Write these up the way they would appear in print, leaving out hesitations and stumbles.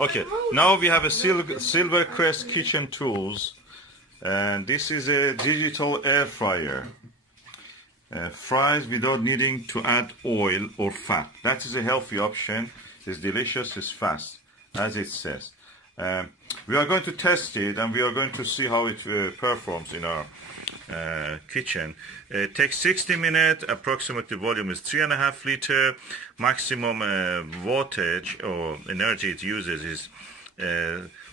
Okay, now we have a Silvercrest kitchen tools, and this is a digital air fryer. Fries without needing to add oil or fat. That is a healthy option. It's delicious, it's fast, as it says. We are going to test it, and we are going to see how it performs in our kitchen. It takes 60 minutes. Approximately volume is 3.5 liter. Maximum wattage or energy it uses is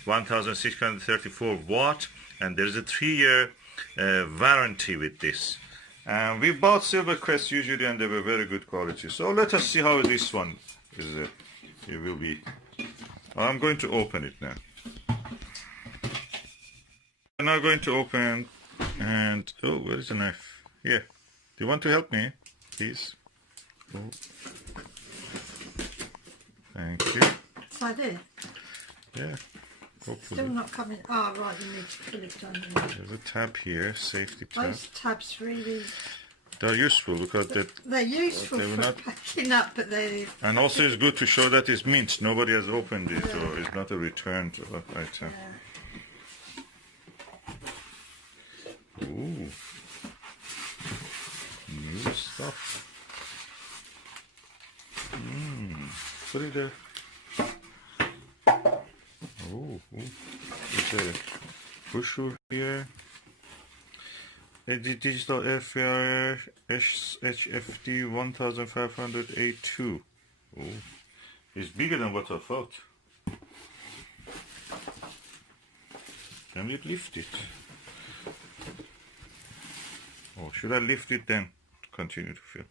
1634 watt, and there is a 3-year warranty with this. We bought Silvercrest usually, and they were very good quality. So let us see how this one is. It will be. I'm going to open it now. I'm now going to open, and oh, where is the knife? Here. Do you want to help me, please? Oh. Thank you. Is that it? Yeah. Hopefully. Still not coming. Oh, right, you need to put it on. There's a tab here, safety tab. Those tabs really... They're useful because they're useful for not packing up, but they... And also it's good to show that it's mint. Nobody has opened it, or it's not a returned item. Yeah. Ooh. New stuff. Put it there. Oh, it's a brochure here. A digital air fryer HFD 1500A2. Oh, it's bigger than what I thought. Can we lift it? Oh, should I lift it then to continue to fill?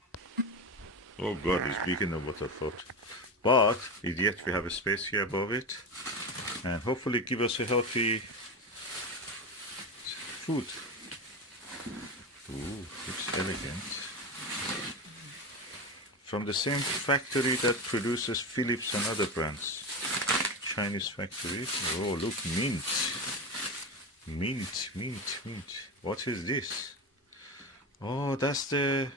Oh God, it's bigger than what I thought. But yet we have a space here above it, and hopefully give us a healthy food. Ooh, looks elegant. From the same factory that produces Philips and other brands. Chinese factory. Oh, look, mint. Mint, mint, mint. What is this? Oh, that's the...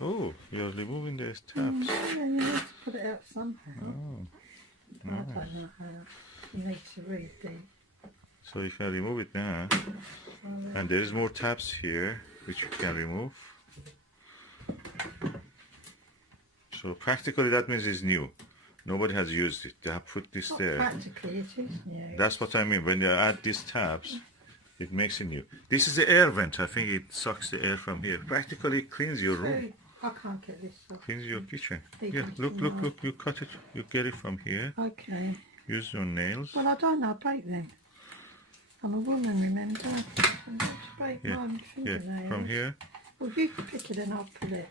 Oh, you're removing the tabs. Yeah, you need to put it out somehow. Oh, nice. I don't know how. You need to read the... So you can remove it now. And there is more tabs here, which you can remove. So practically that means it's new. Nobody has used it. They have put this there. Practically it is new. That's what I mean. When you add these tabs, it makes it new. This is the air vent. I think it sucks the air from here. Practically cleans your room. I can't get this off. Cleans your kitchen. Yeah, look. You cut it. You get it from here. Okay. Use your nails. Well, I don't know. Bake them. I'm a woman, remember? I'm not to bake my fingernails. From here. Well, if you can pick it and I'll pull it.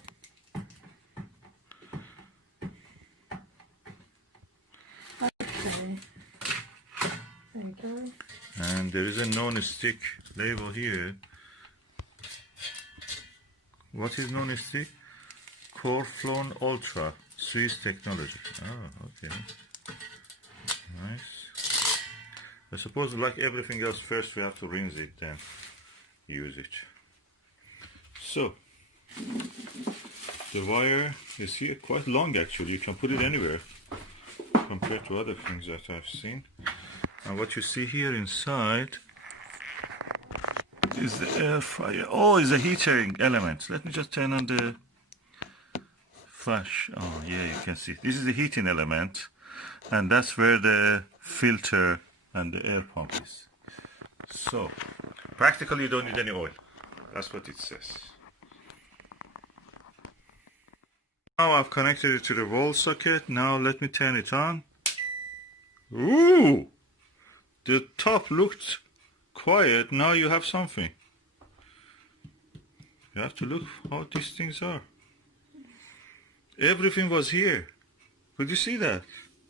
Okay. There you go. And there is a non-stick label here. What is non-stick? Coreflon Ultra Swiss technology. Oh, okay. Nice. I suppose, like everything else, first we have to rinse it, then use it. So, the wire is here, quite long actually. You can put it anywhere compared to other things that I've seen. And what you see here inside is the air fryer. Oh, it's a heating element. Let me just turn on the flash. Oh yeah, you can see. This is the heating element, and that's where the filter and the air pump is. So, practically you don't need any oil. That's what it says. Now I've connected it to the wall socket. Now let me turn it on. Ooh! The top looked quiet. Now you have something. You have to look how these things are. Everything was here. Could you see that?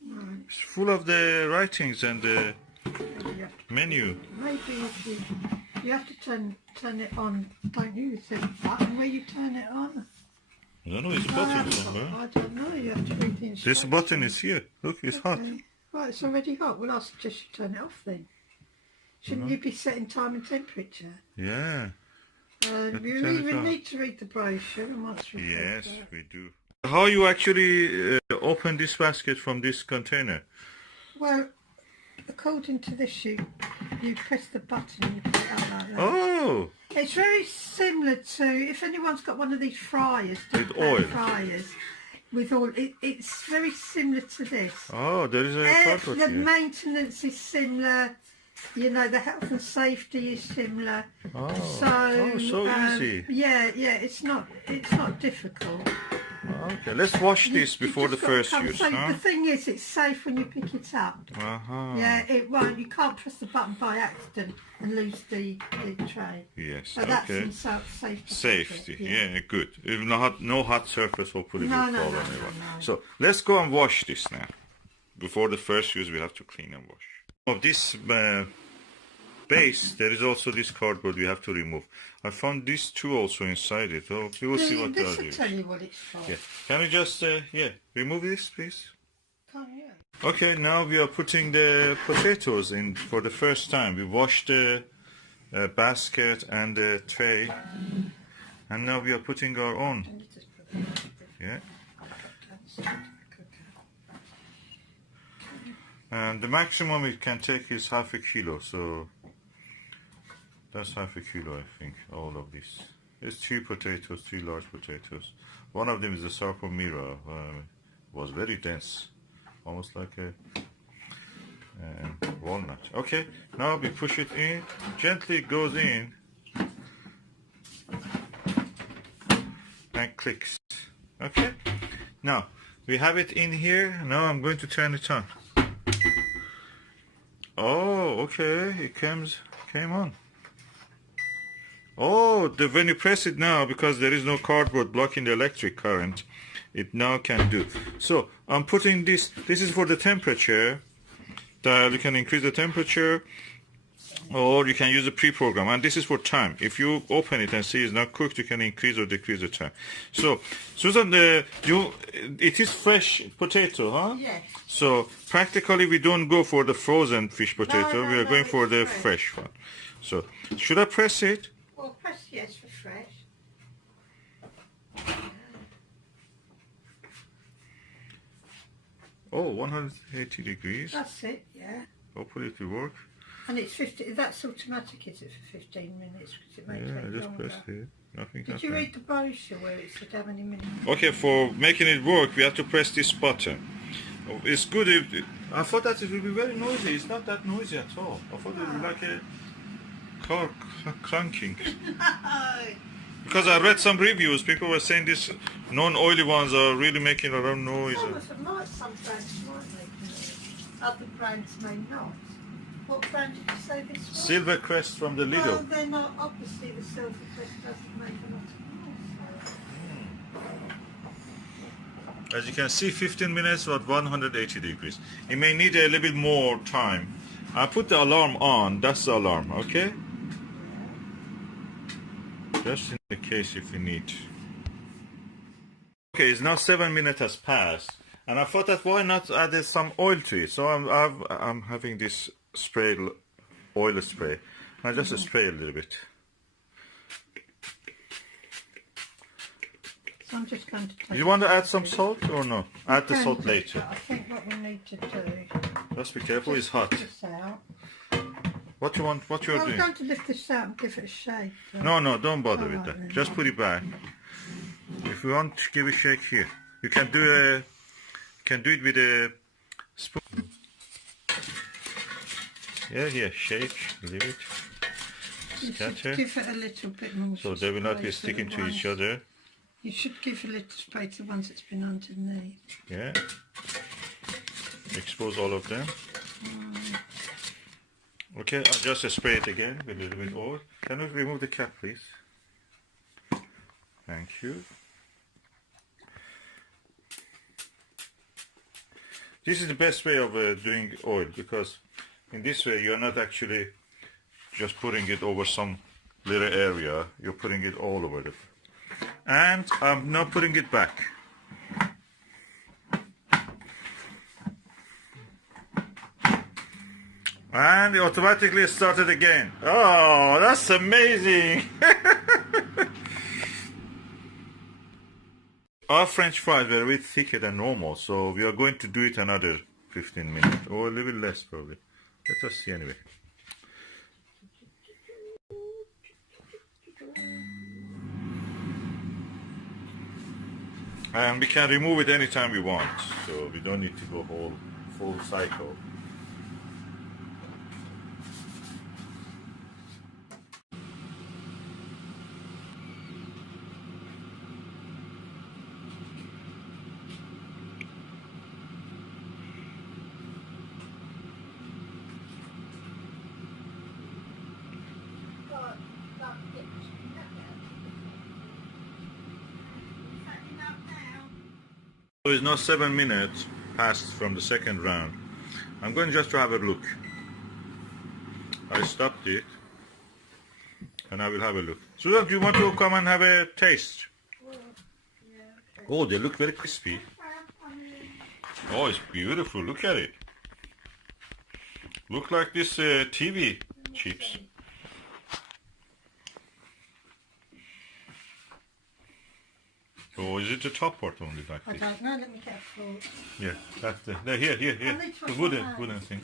Right. It's full of the writings and the menu. Maybe if you have to turn it on, don't you? It's a button where you turn it on. I don't know, it's a button somewhere. I don't know, you have to read the instructions. This button is here. Look, it's hot. Right, it's already hot. Well, I suggest you turn it off then. Shouldn't you be setting time and temperature? Yeah. You even need to read the brochure. And once Yes, we do. How you actually open this basket from this container? Well, according to this, you press the button and you put it up like that. Oh, It's very similar to, if anyone's got one of these fryers, With deep pan oil. fryers, with oil, it's very similar to this. oh, there is a cardboard The here. maintenance is similar, you know, the health and safety is similar. Oh, So, easy. Yeah, it's not difficult. Okay, let's wash this You before the just gotta first come- use, so huh? The thing is, it's safe when you pick it up. Uh-huh. Yeah, it won't. You can't press the button by accident and lose the tray. Yes, So that's okay. in safety. Safety, yeah, good. If no hot surface, hopefully No, will no, fall no, on it. no. So let's go and wash this now. Before the first use, we have to clean and wash. Of this base, there is also this cardboard we have to remove. I found these two also inside it. So we will see what they This are. will tell you what it's for. Yeah. Can we just remove this, please? Can't you? Okay, now we are putting the potatoes in for the first time. We washed the basket and the tray, and now we are putting our own. Can you just put it in the Yeah. cooker? And the maximum it can take is half a kilo, so that's half a kilo, I think, all of this. It's two potatoes, two large potatoes. One of them is a sarpomira, was very dense, almost like a walnut. Okay, now we push it in, gently it goes in, and clicks. Okay, now we have it in here. Now I'm going to turn it on. Oh, okay, it came on. Oh, when you press it now, because there is no cardboard blocking the electric current, it now can do. So I'm putting this is for the temperature. You can increase the temperature, or you can use a pre-program, and this is for time. If you open it and see it's not cooked, you can increase or decrease the time. So Susan, it is fresh potato, huh? Yes. So practically we don't go for the frozen fish potato, No, we are no, going for it's the fresh. fresh one. So should I press it? Well, press yes for fresh. Oh, 180 degrees. That's it, yeah. Hopefully it will work. And it's 50. That's automatic, is it, for 15 minutes? Because it may Yeah, I take just longer. pressed it. Nothing Did you happened. read the brochure where it said how many minutes? Okay, for making it work, we have to press this button. Oh, it's good if... I thought that it would be very noisy. It's not that noisy at all. I thought it would be like a car clanking. Because I read some reviews, people were saying these non-oily ones are really making a lot of noise. Some brands might make noise. Other brands may not. What brand did you say this was? Silvercrest from the Well, Lidl. they're not. Obviously, the Silvercrest doesn't make a lot of noise. So. As you can see, 15 minutes at 180 degrees. It may need a little bit more time. I put the alarm on. That's the alarm, okay? Just in the case if you need. Okay, it's now 7 minutes has passed, and I thought that why not add some oil to it? So I'm having this spray, oil spray. I just spray a little bit. So I'm just going to take. You want to add some salt or no? Add the Can salt do. later. I think what we need to do. Just be careful, it's hot. Lift this out. What you want? What you're I'm doing? going to lift this out and give it a shake. No, don't bother with Alright that. then. Just put it back. If you want, give a shake here. You can do it with a spoon. Yeah, shake, leave it. You should Scatter. give it a little bit more. So they will not be spray to the sticking to each ones- other. You should give a little spray to the ones that's been underneath. Yeah. Expose all of them. Okay, I'll just spray it again with a little bit oil. Can you remove the cap, please? Thank you. This is the best way of doing oil, because in this way you're not actually just putting it over some little area, you're putting it all over it. And I'm not putting it back. And it automatically started again. Oh, that's amazing! our French fries were a bit thicker than normal, so we are going to do it another 15 minutes, or a little bit less probably. Let us see anyway. And we can remove it anytime we want, so we don't need to go full cycle. So it's now 7 minutes passed from the second round. I'm going just to have a look. I stopped it and I will have a look. Susan, do you want to come and have a taste? Oh, they look very crispy. Oh, it's beautiful. Look at it. Look like this TV chips. Or is it the top part only like I this? don't know, let me get a fork. Yeah, that's the here. The wooden thing.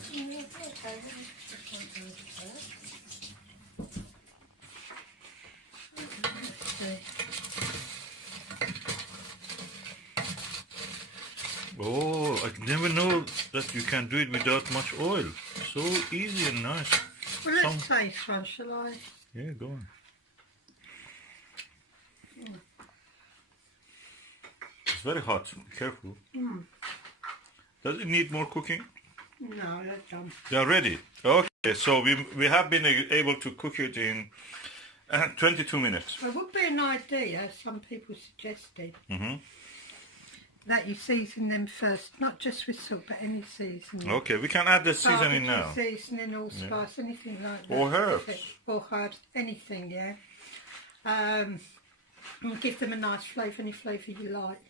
Oh, I never know that you can do it without much oil. So easy and nice. Well, let's taste one, shall I? Yeah, go on. It's very hot. Be careful. Does it need more cooking? No, that's done. They are ready. Okay, so we have been able to cook it in 22 minutes. Well, it would be an idea, some people suggested, Mm-hmm. that you season them first, not just with salt, but any seasoning. Okay, we can add the seasoning now. Barbecue seasoning, allspice, anything like that. Or herbs. Or herbs, anything, yeah. And give them a nice flavour, any flavour you like.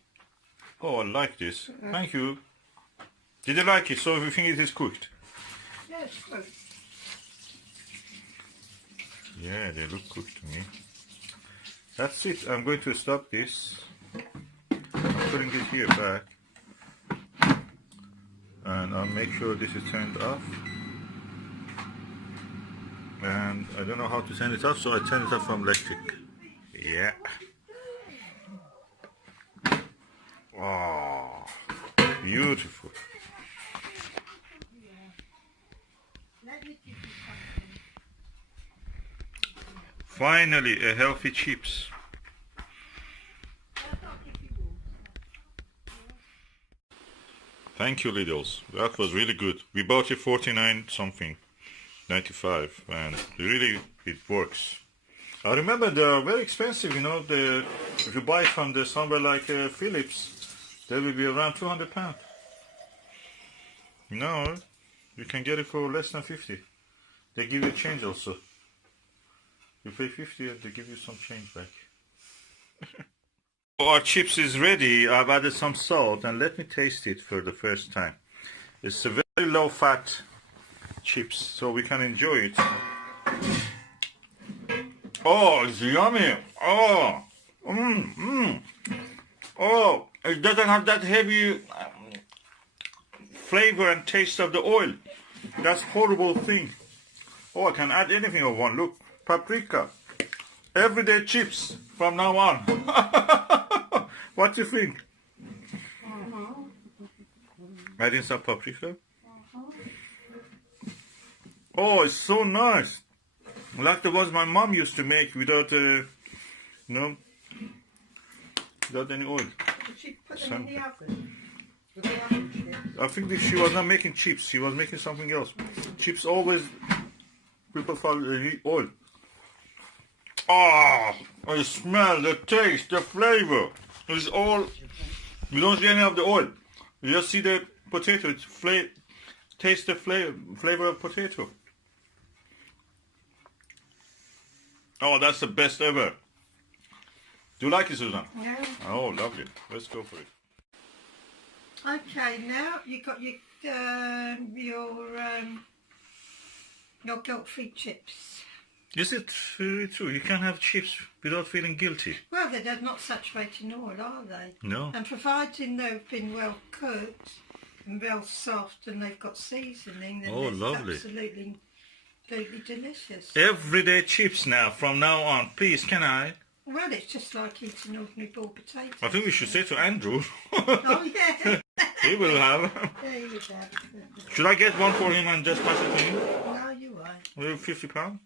Oh, I like this. Thank you. Did you like it? So you think it is cooked? Yes, good. Yeah, they look cooked to me. That's it. I'm going to stop this. I'm putting this here back. And I'll make sure this is turned off. And I don't know how to turn it off, so I turn it off from electric. Yeah. Oh, beautiful. Finally, a healthy chips. Thank you, Lidl's. That was really good. We bought it 49 something, 95, and really it works. I remember they are very expensive. You know, if you buy it from somewhere like Philips, they will be around £200. No, you can get it for less than 50. They give you change also. You pay 50 and they give you some change back. Our chips is ready. I've added some salt and let me taste it for the first time. It's a very low fat chips, so we can enjoy it. Oh, it's yummy. Oh, oh, it doesn't have that heavy flavor and taste of the oil. That's horrible thing. Oh, I can add anything I want. Look, paprika. Everyday chips from now on. What do you think? Adding some paprika. Oh, it's so nice. Like the ones my mom used to make without, without any oil. Did she put them in the oven? With the oven chips? I think that she was not making chips. She was making something else. Chips always, people need oil. Ah, I smell the taste, the flavor. It's all, you don't see any of the oil. You just see the potato. It's taste the flavor of potato. Oh, that's the best ever. Do you like it, Susan? Yeah. Oh, lovely. Let's go for it. Okay, now you've got your guilt-free chips. Is it really true? You can have chips without feeling guilty? Well, they're not saturated in oil, are they? No. And providing they've been well cooked and well soft and they've got seasoning, then Oh, it's lovely. absolutely delicious. Everyday chips now, from now on. Please, can I? Well, it's just like eating ordinary boiled potatoes. I think we should say to Andrew. Oh, yeah. He will have. There you go. Should I get one for him and just pass it to him? No, you won't. £50?